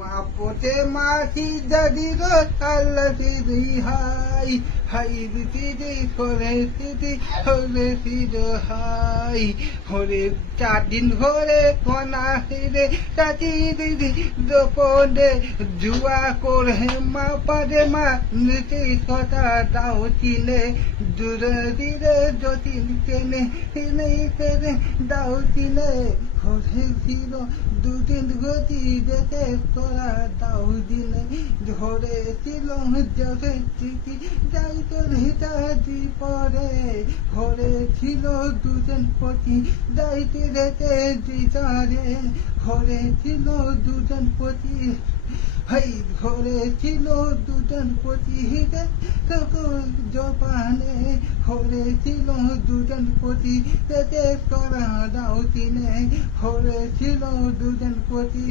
মাপতে মাটি দাদির আল্লাহি হাই হাই দিদি করে দিদি হলে দিদ হাই হরে 4 দিন ধরে কনা হিরে চাচি দিদি দোপনে জুয়া করে মা পাদে মা নীতি কথা দাও চিনে দূরে ধীরে যতীন কেনে কেনে দাও চিনে হরে ছিল 2 দিন গতি দেখে তোরা দাও দিনে ধরে ছিল যাবে চিঠি যাই তোর হিতাদি পরে হরে ছিল 2 জন পতি যাইতে দেখে দিতারে হরে ছিল 2 জন পতি হাই ঘরে ছিল 2 জন পতি হিতে জপানে হরে ছিল 2 জন পতি দেখে তোরা দাও চিনে হরে ছিল 2 জন পতি